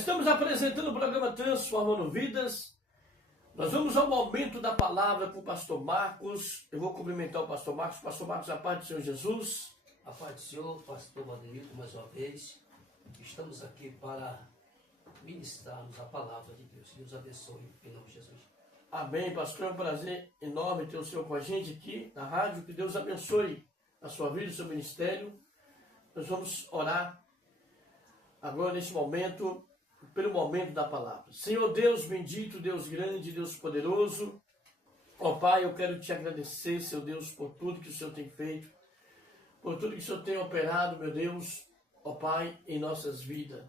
Estamos apresentando o programa Transformando Vidas. Nós vamos ao momento da palavra para o pastor Marcos. Eu vou cumprimentar o pastor Marcos. Pastor Marcos, a paz do Senhor Jesus. A paz do Senhor, pastor Valdenilton, mais uma vez. Estamos aqui para ministrarmos a palavra de Deus. Deus abençoe em nome de Jesus. Amém, pastor. É um prazer enorme ter o Senhor com a gente aqui na rádio. Que Deus abençoe a sua vida, o seu ministério. Nós vamos orar agora nesse momento, pelo momento da palavra. Senhor Deus bendito, Deus grande, Deus poderoso, ó Pai, eu quero te agradecer, Senhor Deus, por tudo que o Senhor tem feito, por tudo que o Senhor tem operado, meu Deus, ó Pai, em nossas vidas.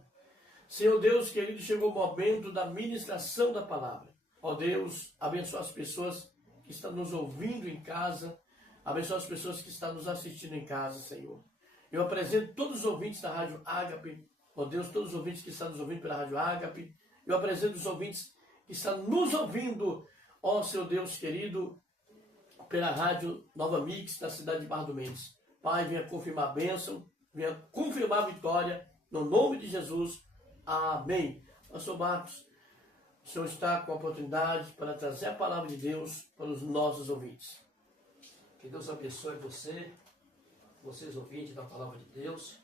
Senhor Deus querido, chegou o momento da ministração da palavra. Ó Deus, abençoa as pessoas que estão nos ouvindo em casa, abençoa as pessoas que estão nos assistindo em casa, Senhor. Eu apresento todos os ouvintes da Rádio Ágape, ó Deus, todos os ouvintes que estão nos ouvindo pela Rádio Ágape. Eu apresento os ouvintes que estão nos ouvindo, ó seu Deus querido, pela Rádio Nova Mix, na cidade de Barra do Mendes. Pai, venha confirmar a bênção, venha confirmar a vitória, no nome de Jesus. Amém. Pastor Marcos, o Senhor está com a oportunidade para trazer a palavra de Deus para os nossos ouvintes. Que Deus abençoe vocês ouvintes da palavra de Deus.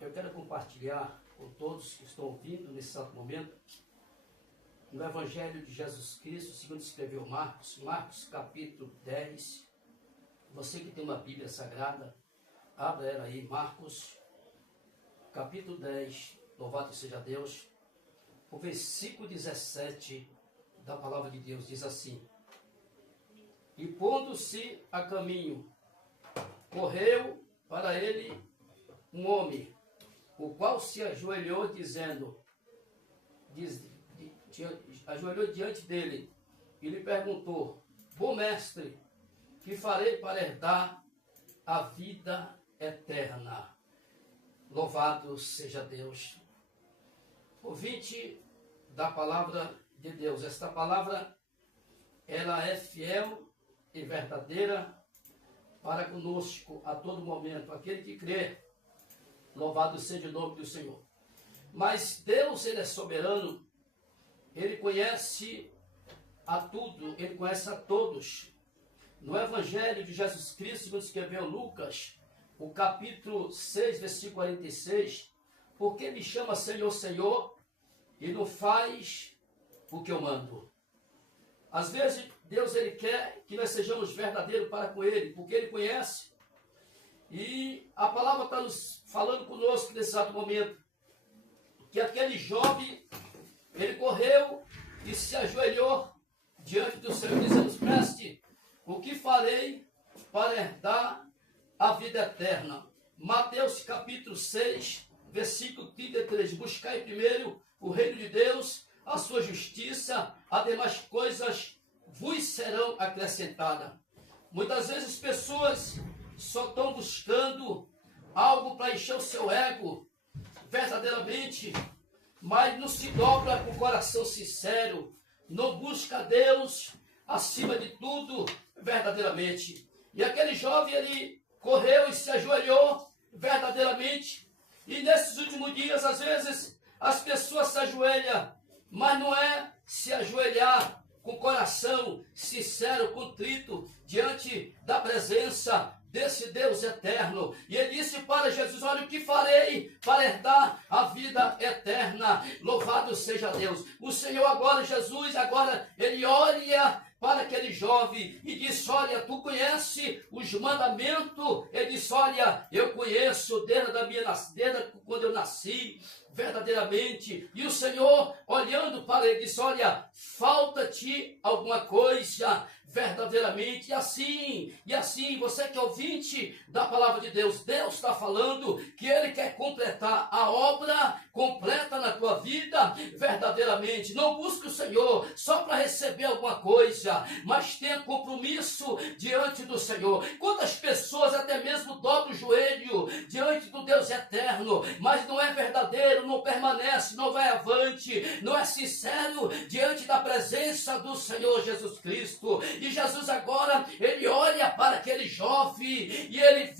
Eu quero compartilhar com todos que estão ouvindo nesse exato momento no Evangelho de Jesus Cristo, segundo escreveu Marcos, capítulo 10. Você que tem uma Bíblia Sagrada, abra ela aí, Marcos, capítulo 10, louvado seja Deus. O versículo 17 da palavra de Deus diz assim: E pondo-se a caminho, correu para ele um homem, o qual se ajoelhou ajoelhou diante dele e lhe perguntou: Bom mestre, que farei para herdar a vida eterna? Louvado seja Deus. Ouvinte da palavra de Deus, esta palavra ela é fiel e verdadeira para conosco a todo momento. Aquele que crê, louvado seja o nome do Senhor. Mas Deus, Ele é soberano, Ele conhece a tudo, Ele conhece a todos. No Evangelho de Jesus Cristo, segundo escreveu Lucas, o capítulo 6, versículo 46, porque me chama Senhor, Senhor, e não faz o que eu mando. Às vezes, Deus Ele quer que nós sejamos verdadeiros para com Ele, porque Ele conhece. E a palavra está nos falando conosco nesse exato momento, que aquele jovem, ele correu e se ajoelhou diante do Senhor, dizendo: Mestre, o que farei para herdar a vida eterna? Mateus capítulo 6, versículo 33, buscai primeiro o reino de Deus, a sua justiça, as demais coisas vos serão acrescentadas. Muitas vezes pessoas só estão buscando algo para encher o seu ego, verdadeiramente, mas não se dobra com o coração sincero, não busca Deus acima de tudo, verdadeiramente. E aquele jovem, ele correu e se ajoelhou verdadeiramente. E nesses últimos dias, às vezes, as pessoas se ajoelham, mas não é se ajoelhar com o coração sincero, contrito, diante da presença desse Deus eterno. E ele disse para Jesus: olha, o que farei para herdar a vida eterna? Louvado seja Deus. O Senhor agora, Jesus, agora, ele olha para aquele jovem e disse: olha, tu conhece os mandamentos? Ele disse: olha, eu conheço desde quando eu nasci, verdadeiramente. E o Senhor, olhando para ele, disse: olha, falta-te alguma coisa, verdadeiramente. E assim, você que é ouvinte da palavra de Deus, Deus está falando que Ele quer completar a obra completa na tua vida, verdadeiramente. Não busque o Senhor só para receber alguma coisa, mas tenha compromisso diante do Senhor. Quantas pessoas até mesmo dobram o joelho diante do do Deus eterno, mas não é verdadeiro, não permanece, não vai avante, não é sincero diante da presença do Senhor Jesus Cristo. E Jesus agora, ele olha para aquele jovem e ele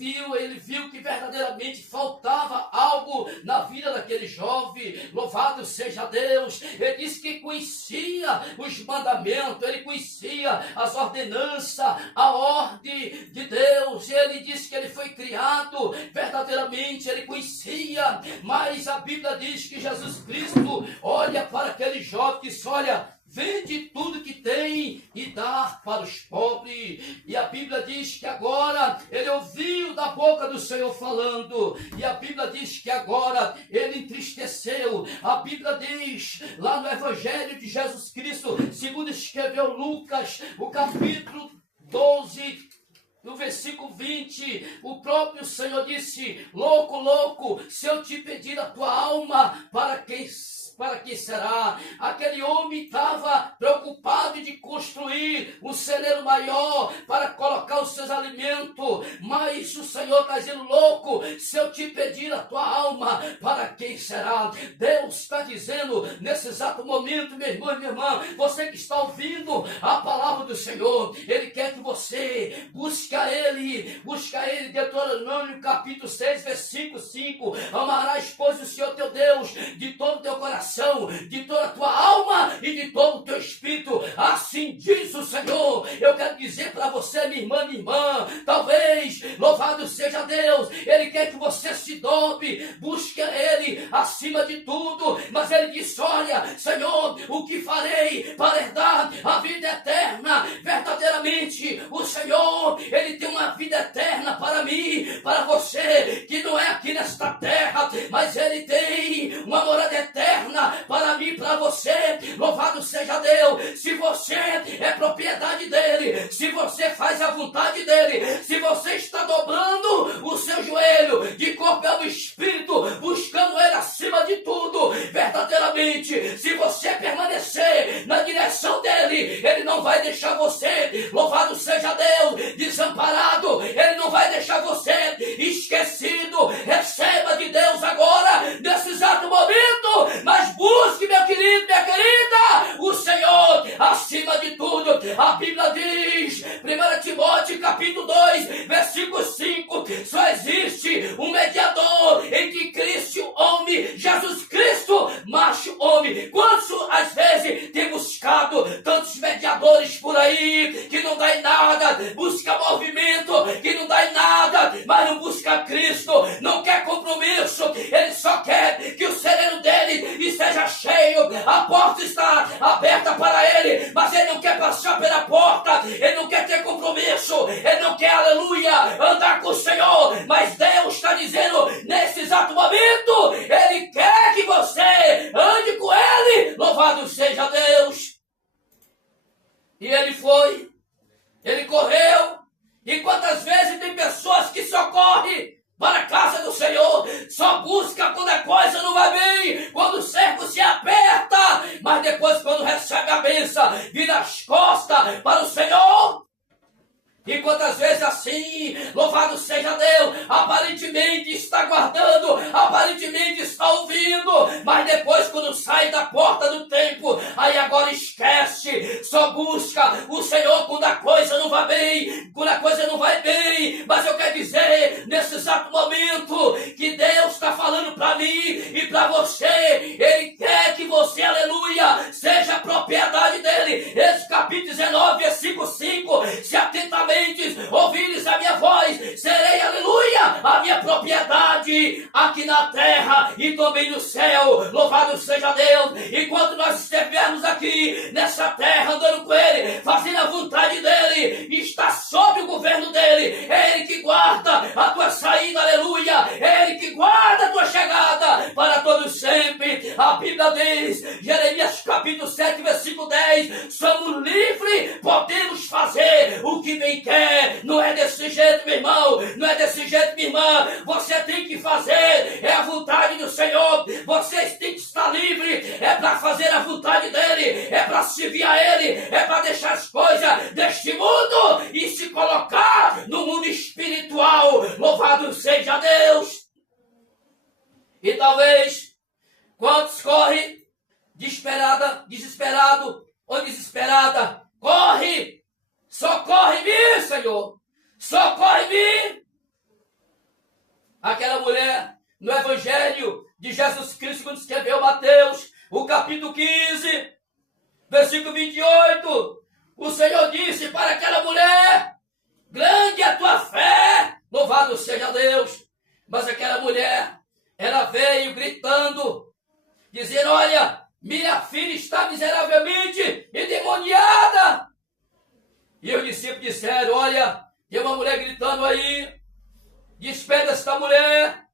viu que verdadeiramente faltava algo na vida daquele jovem. Louvado seja Deus. Ele disse que conhecia os mandamentos, ele conhecia as ordenanças, a ordem de Deus. Ele disse que ele foi criado, verdadeiramente ele conhecia, mas a Bíblia diz que Jesus Cristo olha para aquele jovem e diz: olha, vende tudo que tem e dá para os pobres. E a Bíblia diz que agora ele ouviu da boca do Senhor falando. E a Bíblia diz que agora ele entristeceu. A Bíblia diz lá no Evangelho de Jesus Cristo, segundo escreveu Lucas, o capítulo 12, no versículo 20, o próprio Senhor disse: louco, louco, se eu te pedir a tua alma, para quem será? Aquele homem estava preocupado de construir um celeiro maior para colocar os seus alimentos, mas o Senhor está dizendo: louco, se eu te pedir a tua alma, para quem será? Deus está dizendo nesse exato momento, meu irmão e minha irmã, você que está ouvindo a palavra do Senhor, Ele quer que você busque a Ele, Deuteronômio capítulo 6, versículo 5, amarás, pois, o Senhor teu Deus de todo o teu coração, de toda a tua alma e de todo o teu espírito. Assim diz o Senhor. Eu quero dizer para você, minha irmã, talvez, louvado seja Deus, Ele quer que você se dobre, busque Ele acima de tudo, mas Ele disse: olha, Senhor, o que farei para herdar a vida eterna? Verdadeiramente, o Senhor, Ele tem uma vida eterna para mim, para você, que não é aqui nesta terra, mas Ele tem uma morada eterna para mim, para você. Louvado seja Deus. Se você é propriedade dele, se você faz a vontade dele, se você está dobrando o seu joelho de corpo e alma e espírito, buscando ele acima de tudo, verdadeiramente, se você permanecer na direção dele, ele não vai deixar você, louvado seja Deus, desamparado. Ele não vai deixar você esquecido. Receba de Deus agora, nesse exato momento, mas busque, meu querido, minha querida, o Senhor acima de tudo. A Bíblia diz, 1 Timóteo capítulo 2, versículo 5, só existe um mediador entre Cristo e o homem, Jesus Cristo, macho homem. Quantas às vezes tem buscado tantos mediadores por aí que não dá em nada, busca movimento que não dá em nada, mas não busca Cristo, não quer compromisso, ele só quer que o sereno dele esteja cheio, a porta está aberta para ele, mas ele não quer passar pela porta, ele não quer ter compromisso, ele não quer, aleluia, andar com o Senhor. Mas Deus está dizendo nesse exato momento, Ele quer que você ande com Ele. Louvado seja Deus. E ele foi, ele correu. E quantas vezes tem pessoas que só correm para a casa do Senhor, só busca quando a coisa não vai bem, quando o cerco se aperta, mas depois, quando recebe a bênção, vira as costas para o Senhor. E quantas vezes assim, louvado seja Deus, aparentemente está guardando, aparentemente está ouvindo, mas depois quando sai da porta do templo, aí agora esquece, só busca o Senhor quando a coisa não vai bem, quando a coisa não vai bem. Mas eu quero dizer, nesse exato momento, que Deus está falando para mim e para você, Ele quer que você, aleluia, seja a propriedade dEle. Esse capítulo 19, versículo 5, se atentamente ouvires a minha voz, serei, aleluia, a minha propriedade aqui na terra e também no céu. Louvado seja Deus. Enquanto nós estivermos aqui nessa terra, andando com Ele, fazendo a vontade dEle, está sob o governo dEle. É Ele que guarda a tua saída, aleluia, é Ele que guarda a tua chegada para todos sempre. A Bíblia diz, Jeremias capítulo 7, versículo 10, somos livres, podemos fazer o que bem quer. Não é desse jeito, meu irmão, não é desse jeito, minha irmã. Você tem que fazer, é a vontade do Senhor. Vocês têm que estar livre, é para fazer a vontade dEle, é para servir a Ele, é para deixar as coisas deste mundo e se colocar no mundo espiritual. Louvado seja Deus. E talvez, quantos correm desesperado ou desesperada, corre, socorre-me, Senhor, socorre-me. Aquela mulher, no Evangelho de Jesus Cristo, quando escreveu Mateus, o capítulo 15, versículo 28, o Senhor disse para aquela mulher, grande é a tua fé, louvado seja Deus. Mas aquela mulher, ela veio gritando, dizendo, olha, minha filha está miseravelmente endemoniada. E os discípulos disseram, olha, tem uma mulher gritando aí, despeda esta mulher.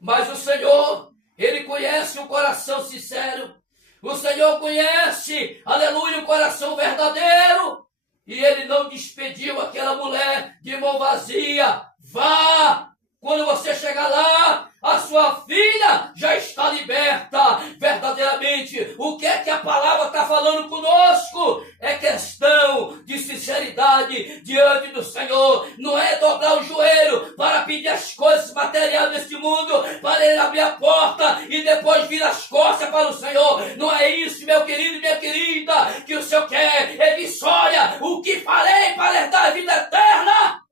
Mas o Senhor, Ele conhece o coração sincero. O Senhor conhece, aleluia, o coração verdadeiro. E Ele não despediu aquela mulher de mão vazia. Vá! Quando você chegar lá, a sua filha já está liberta. Verdadeiramente, o que é que a palavra está falando conosco? É questão de sinceridade diante do Senhor. Não é dobrar o joelho para pedir as coisas materiais deste mundo, para Ele abrir a porta e depois vir as costas para o Senhor. Não é isso, meu querido e minha querida, que o Senhor quer. Ele disse, olha, o que farei para herdar a vida eterna?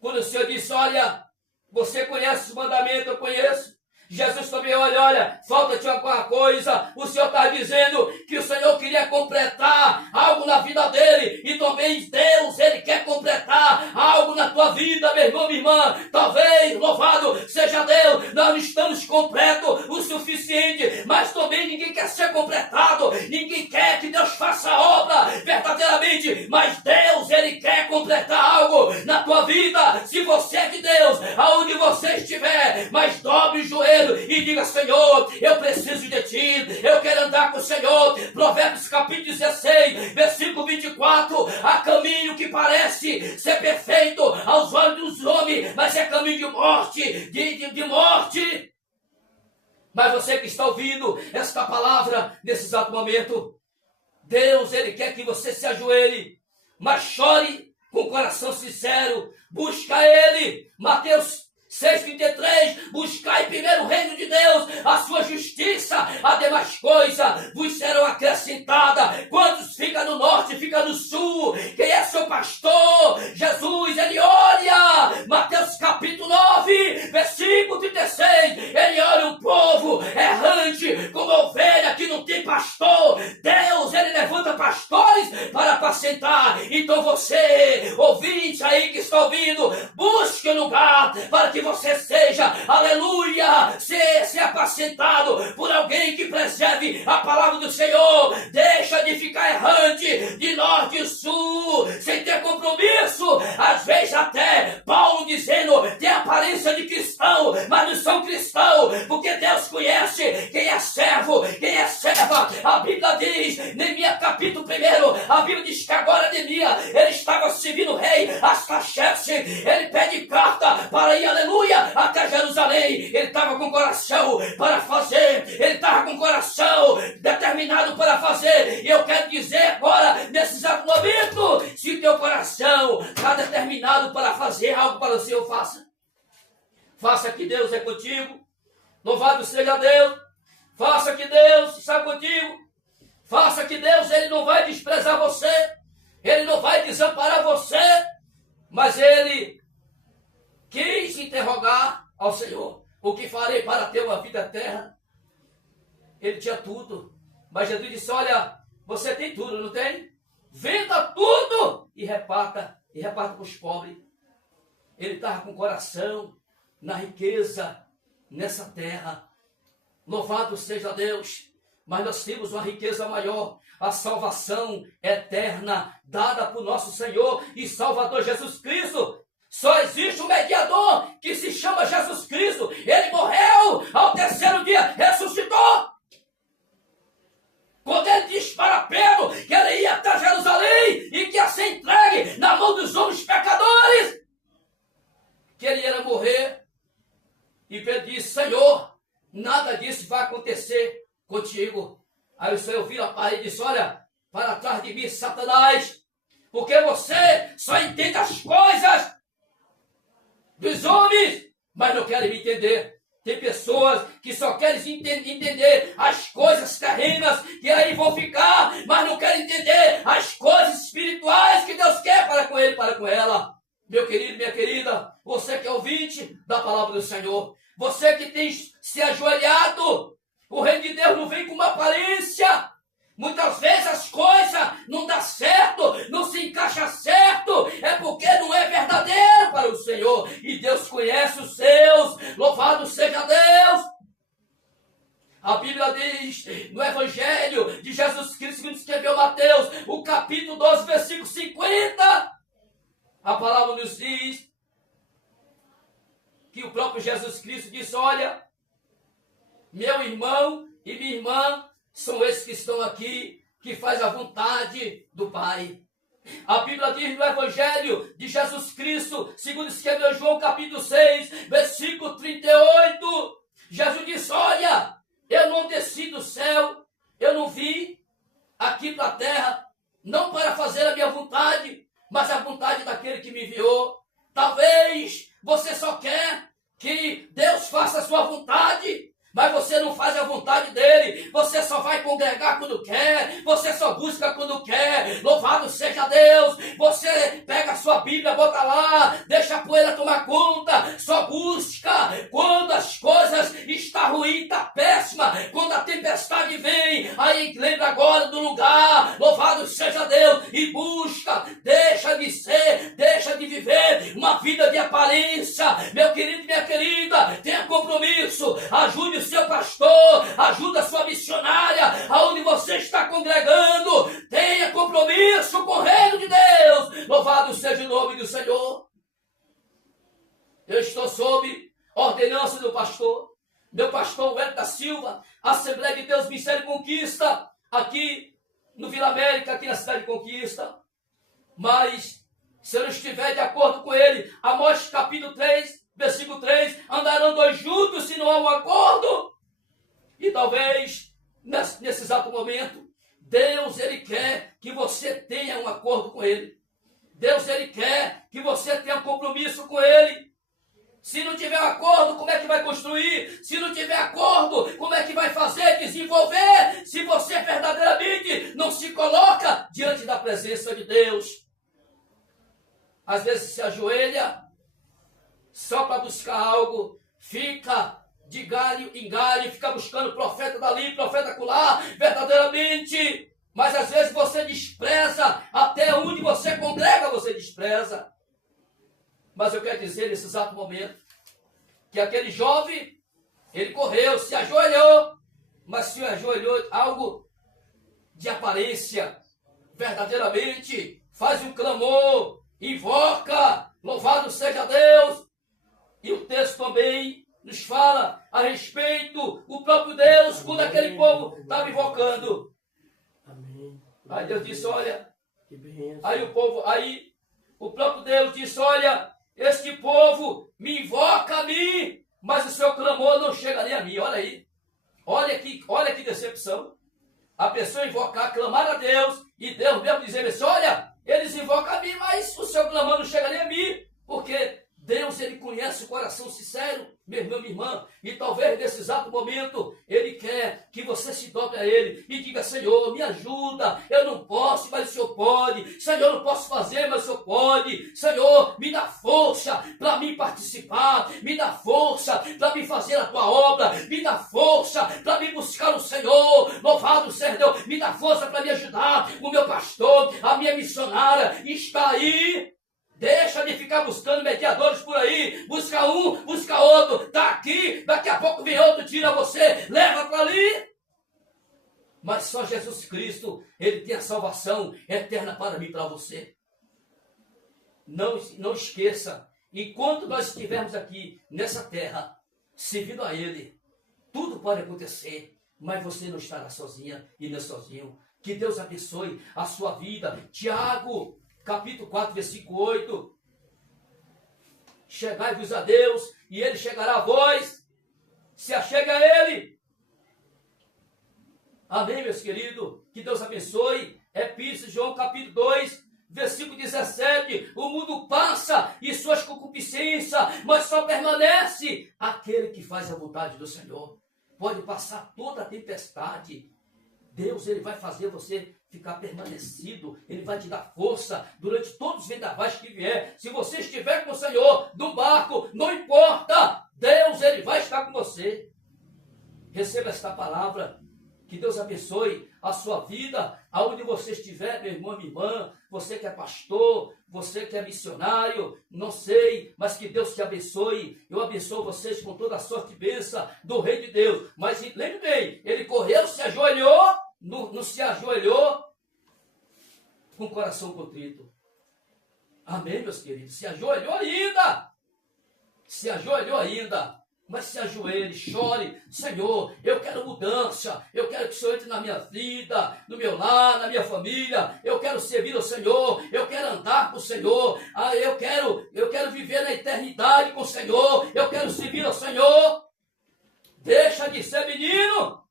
Quando o Senhor disse, olha, você conhece os mandamentos, eu conheço. Jesus também, olha, falta-te alguma coisa. O Senhor está dizendo que o Senhor queria completar algo na vida dele. E também Deus, Ele quer completar algo na tua vida, meu irmão, minha irmã. Talvez, louvado seja Deus, nós não estamos completos o suficiente. Mas também ninguém quer ser completado. Ninguém quer que Deus faça a obra verdadeiramente. Mas Deus, Ele quer completar algo na tua vida. Se você é de Deus, aonde você estiver, mas dobre o joelho e diga, Senhor, eu preciso de Ti, eu quero andar com o Senhor. Provérbios capítulo 16, versículo 24, há caminho que parece ser perfeito aos olhos dos homens, mas é caminho de morte, de morte. Mas você que está ouvindo esta palavra nesse exato momento, Deus, Ele quer que você se ajoelhe, mas chore com o coração sincero, busca Ele. Mateus 6,33, buscai primeiro o reino de Deus, a sua justiça, as demais coisas vos serão acrescentadas. Quantos fica no norte, fica no sul? Quem é seu pastor? Jesus, Ele olha, Mateus capítulo 9, versículo 36, Ele olha um povo errante, como ovelha que não tem pastor. Deus, Ele levanta pastores para apacentar. Então você, ouvinte aí que está ouvindo, busque um lugar para que você seja, aleluia, ser apacentado por alguém que preserve a palavra do Senhor. Deixa de ficar errante de norte e sul, sem ter compromisso. Às vezes até Paulo dizendo, tem aparência de cristão, mas não são cristãos, porque Deus conhece quem é servo, quem é serva. A Bíblia diz, Neemias capítulo 1, a Bíblia diz que agora Neemias, ele estava servindo o rei Artaxerxes, ele pede carta para ir, aleluia, até Jerusalém. Ele estava com o coração para fazer, ele estava com o coração determinado para fazer. E eu quero dizer agora, nesse exato momento, se teu coração está determinado para fazer algo para o Senhor, faça. Faça, que Deus é contigo. Louvado seja Deus. Faça, que Deus está contigo. Faça, que Deus, Ele não vai desprezar você, Ele não vai desamparar você, mas Ele quis interrogar ao Senhor, o que farei para ter uma vida eterna? Ele tinha tudo, mas Jesus disse, olha, você tem tudo, não tem? Venda tudo e reparta com os pobres. Ele estava com o coração na riqueza, nessa terra. Louvado seja Deus. Mas nós temos uma riqueza maior, a salvação eterna dada por nosso Senhor e Salvador Jesus Cristo. Só existe um mediador que se chama Jesus Cristo. Ele morreu, ao terceiro dia ressuscitou. Quando ele disse para Pedro que ele ia até Jerusalém e que ia ser entregue na mão dos homens pecadores, que ele ia morrer, e Pedro disse, Senhor, nada disso vai acontecer contigo. Aí o Senhor vira para ele e disse, olha, para trás de mim, Satanás, porque você só entende as coisas dos homens, mas não querem me entender. Tem pessoas que só querem entender as coisas terrenas que aí vão ficar, mas não querem entender as coisas espirituais que Deus quer para com ele, para com ela. Meu querido, minha querida, você que é ouvinte da palavra do Senhor, você que tem se ajoelhado, o reino de Deus não vem com uma aparência. Muitas vezes as coisas não dão certo, não se encaixa certo, é porque não é verdadeiro para o Senhor. E Deus conhece os seus, louvado seja Deus. A Bíblia diz no Evangelho de Jesus Cristo, segundo escreveu Mateus, o capítulo 12, versículo 50, a palavra nos diz que o próprio Jesus Cristo disse, olha, meu irmão e minha irmã, são esses que estão aqui, que faz a vontade do Pai. A Bíblia diz no Evangelho de Jesus Cristo, segundo escreveu João capítulo 6, versículo 38, Jesus disse, olha, eu não desci do céu, eu não vim aqui para a terra, não para fazer a minha vontade, mas a vontade daquele que me enviou. Talvez você só quer que Deus faça a sua vontade, mas você não faz a vontade dele, você só vai congregar quando quer, você só busca quando quer, louvado seja Deus, você pega a sua Bíblia, bota lá, deixa a poeira tomar conta, só busca quando as coisas estão ruins, está péssima, quando a tempestade vem, aí lembra agora do lugar, louvado seja Deus, e busca, deixa de ser, deixa de viver uma vida de aparência, meu querido e minha querida, tenha compromisso, ajude o seu pastor, ajuda a sua missionária, aonde você está congregando, tenha compromisso com o reino de Deus, louvado seja o nome do Senhor. Eu estou sob ordenança do pastor, meu pastor Wellington da Silva, Assembleia de Deus Ministério Conquista, aqui no Vila América, aqui na cidade de Conquista, mas se eu não estiver de acordo com ele, Amós capítulo 3, versículo 3, andarão dois juntos se não há um acordo. E talvez, nesse exato momento, Deus, Ele quer que você tenha um acordo com Ele. Deus, Ele quer que você tenha um compromisso com Ele. Se não tiver acordo, como é que vai construir? Se não tiver acordo, como é que vai fazer, desenvolver? Se você verdadeiramente não se coloca diante da presença de Deus. Às vezes se ajoelha só para buscar algo, fica de galho em galho, fica buscando profeta dali, profeta acolá, verdadeiramente, mas às vezes você despreza, até onde você congrega você despreza. Mas eu quero dizer nesse exato momento, que aquele jovem, ele correu, se ajoelhou, mas se ajoelhou algo de aparência, verdadeiramente, faz um clamor, invoca, louvado seja Deus. E o texto também nos fala a respeito do próprio Deus, quando aquele povo estava invocando. Amém. Aí Deus disse, olha, Que bênção. aí o próprio Deus disse, olha, este povo me invoca a mim, mas o seu clamor não chega nem a mim. Olha aí, olha que decepção. A pessoa invocar, clamar a Deus, e Deus mesmo dizer assim, olha, eles invocam a mim, mas o seu clamor não chega nem a mim, porque Deus, Ele conhece o coração sincero, meu irmão, minha irmã, e talvez nesse exato momento, Ele quer que você se dobre a Ele e diga, Senhor, me ajuda, eu não posso, mas o Senhor pode, Senhor, eu não posso fazer, mas o Senhor pode, Senhor, me dá força para mim participar, me dá força para mim fazer a Tua obra, me dá força para mim buscar o Senhor, louvado seja Deus, me dá força para me ajudar, o meu pastor, a minha missionária, está aí. Deixa de ficar buscando mediadores por aí. Busca um, busca outro. Está aqui, daqui a pouco vem outro, tira você, leva para ali. Mas só Jesus Cristo, Ele tem a salvação eterna para mim e para você. Não esqueça, enquanto nós estivermos aqui nessa terra, servindo a Ele, tudo pode acontecer, mas você não estará sozinha e não sozinho. Que Deus abençoe a sua vida. Tiago, capítulo 4, versículo 8. Chegai-vos a Deus, e Ele chegará a vós. Se achegue a Ele. Amém, meus queridos. Que Deus abençoe. Epístola de João, capítulo 2, Versículo 17, o mundo passa e suas concupiscências, mas só permanece aquele que faz a vontade do Senhor. Pode passar toda a tempestade, Deus ele vai fazer você ficar permanecido, ele vai te dar força durante todos os vendavais que vier. Se você estiver com o Senhor no barco, não importa, Deus ele vai estar com você. Receba esta palavra, que Deus abençoe a sua vida, aonde você estiver, meu irmão, minha irmã, você que é pastor, você que é missionário, não sei, mas que Deus te abençoe. Eu abençoo vocês com toda a sorte e bênção do Rei de Deus. Mas lembre bem, ele correu, se ajoelhou, não se ajoelhou com o coração contrito. Amém, meus queridos? Se ajoelhou ainda. Se ajoelhou ainda. Mas se ajoelhe, chore. Senhor, eu quero mudança. Eu quero que o Senhor entre na minha vida, no meu lar, na minha família. Eu quero servir ao Senhor. Eu quero andar com o Senhor. Eu quero viver na eternidade com o Senhor. Eu quero servir ao Senhor. Deixa de ser menino.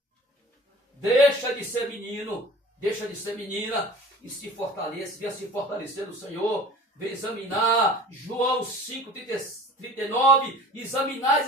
Deixa de ser menino. Deixa de ser menina. E se fortaleça. Venha se fortalecer no Senhor. Venha examinar João 5:39, examinais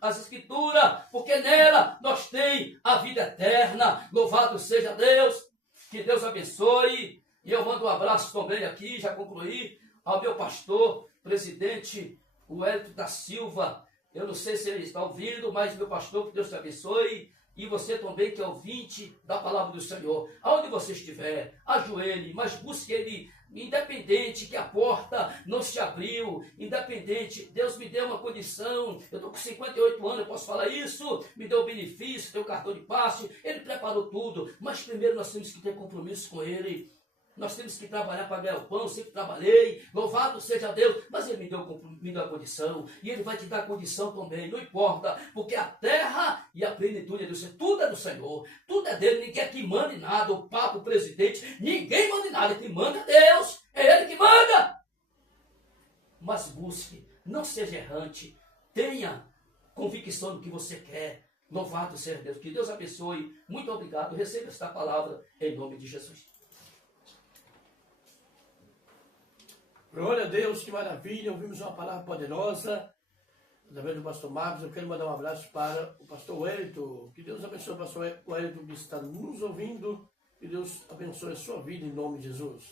as escrituras, porque nela nós tem a vida eterna. Louvado seja Deus, que Deus abençoe. E eu mando um abraço também aqui, já concluí, ao meu pastor, presidente, o Hélio da Silva. Eu não sei se ele está ouvindo, mas meu pastor, que Deus te abençoe. E você também que é ouvinte da palavra do Senhor, aonde você estiver, ajoelhe, mas busque ele, independente que a porta não se abriu, independente, Deus me deu uma condição, eu estou com 58 anos, eu posso falar isso, me deu o benefício, deu o cartão de passe, ele preparou tudo, mas primeiro nós temos que ter compromisso com ele. Nós temos que trabalhar para ganhar o pão, eu sempre trabalhei, louvado seja Deus, mas Ele me deu a condição, e Ele vai te dar a condição também, não importa, porque a terra e a plenitude é do Senhor, tudo é do Senhor, tudo é dele, ninguém quer que mande nada, o Papa, o presidente, ninguém manda nada, quem manda é Deus, é Ele que manda. Mas busque, não seja errante, tenha convicção do que você quer, louvado seja Deus, que Deus abençoe, muito obrigado, receba esta palavra em nome de Jesus. Glória a Deus, que maravilha, ouvimos uma palavra poderosa, através do pastor Marcos. Eu quero mandar um abraço para o pastor Wellington, que Deus abençoe o pastor Wellington que está nos ouvindo, que Deus abençoe a sua vida em nome de Jesus.